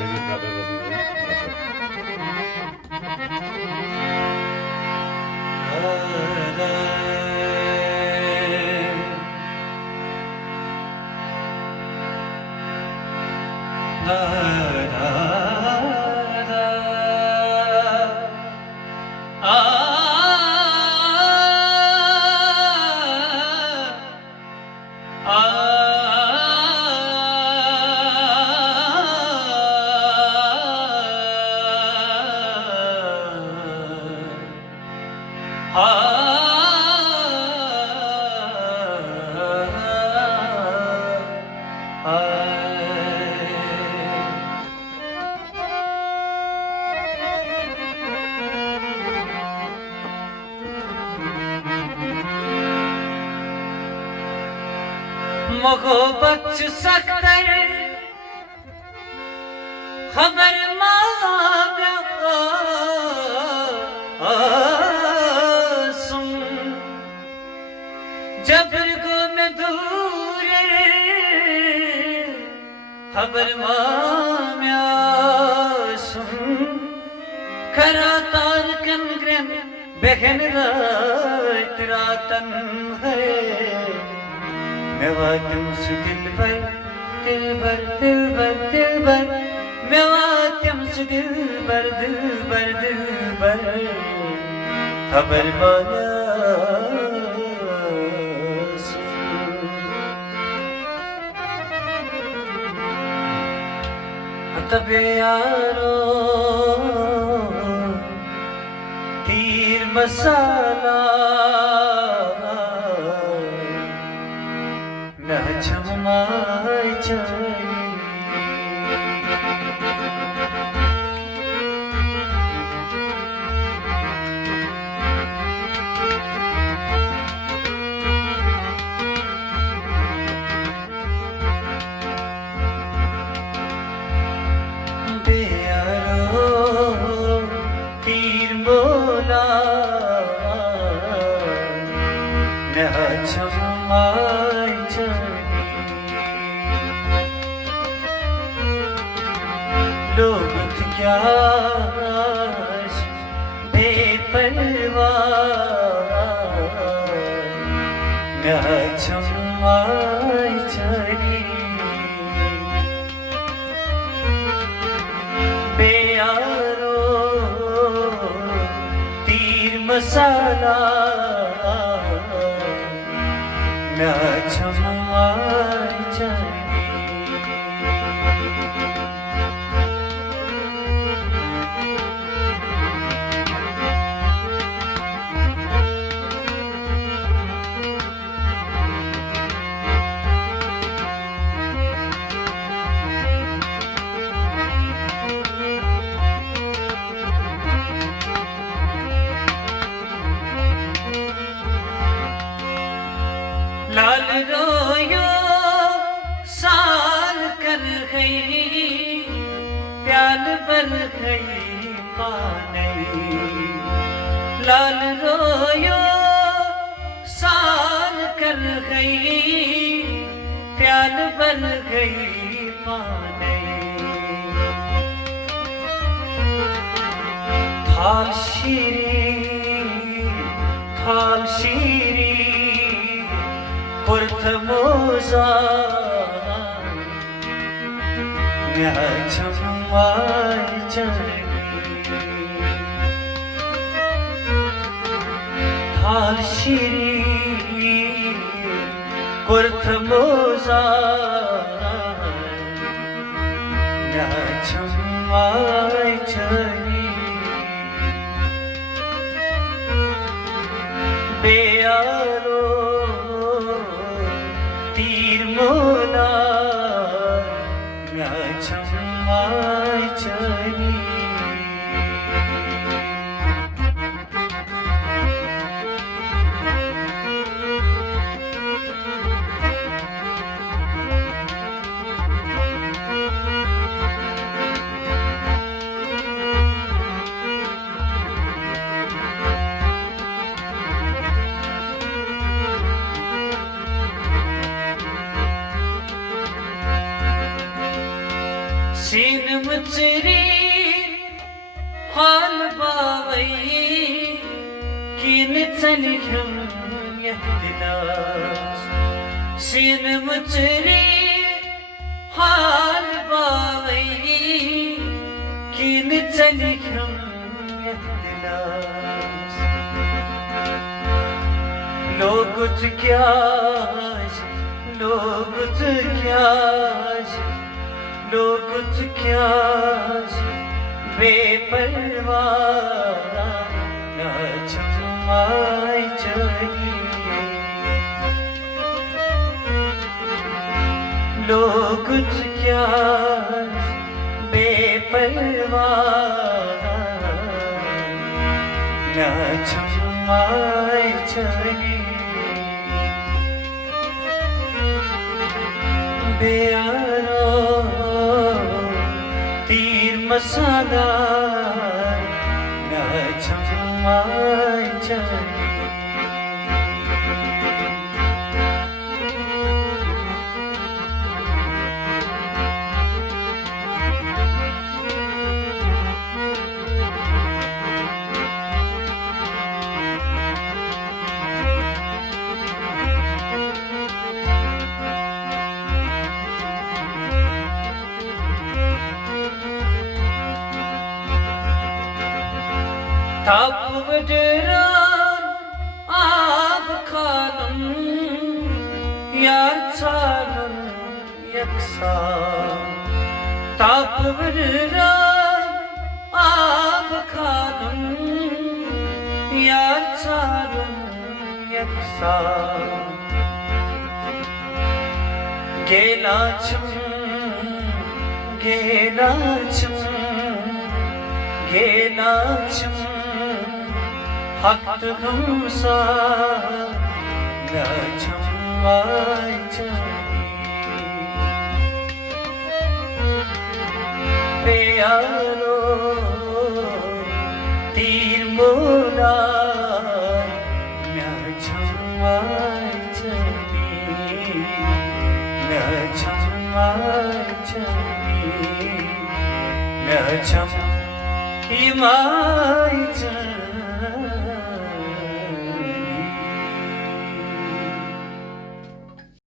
Sevgili kadar başladı. मोहब्बत सकतर खबर माव्या सुन जबर को में दूर खबर माव्या सुन खरा तार कनग्रम बहन रातन है मेवा तुमसे दिल भर मेवा तुमसे दिल भर खबर माना तबे यारो तीर मसाला Çamay çayı Diyaro tir bola Ne çamay çayı लोग क्या बेपरवाह चुम्माई चली बेयारो तीर मसाला चुम्माई चली लाल रोयो साल कर गई प्याल भर गई पानी लाल रोयो साल कर गई प्याल भर गई पानी थाल शीरी Kurtumuza Çamay çayı Thal şiri Kurtumuza Çamay çayı Beyaro तीर मोला चम्माई चली मुचरी हाल बावै किन चलिखम यतिलास सिन मुचरी हाल बावै किन चलिखम यतिलास लोगुत क्या बेपरवाह नाचमाई चली लोगुत क्या बेपरवाह नाचमाई चली बेयारो तीर मसाला नाचमाई चली ताप वडरान आब खालम यार चालम यकसा ताप वडरान आब खालम यार चालम यकसा गेलाचम हक्त हमसा नाचमाई चली प्यारो तीर मोला नाचमाई चली नाचमाई चली नाचमाई चली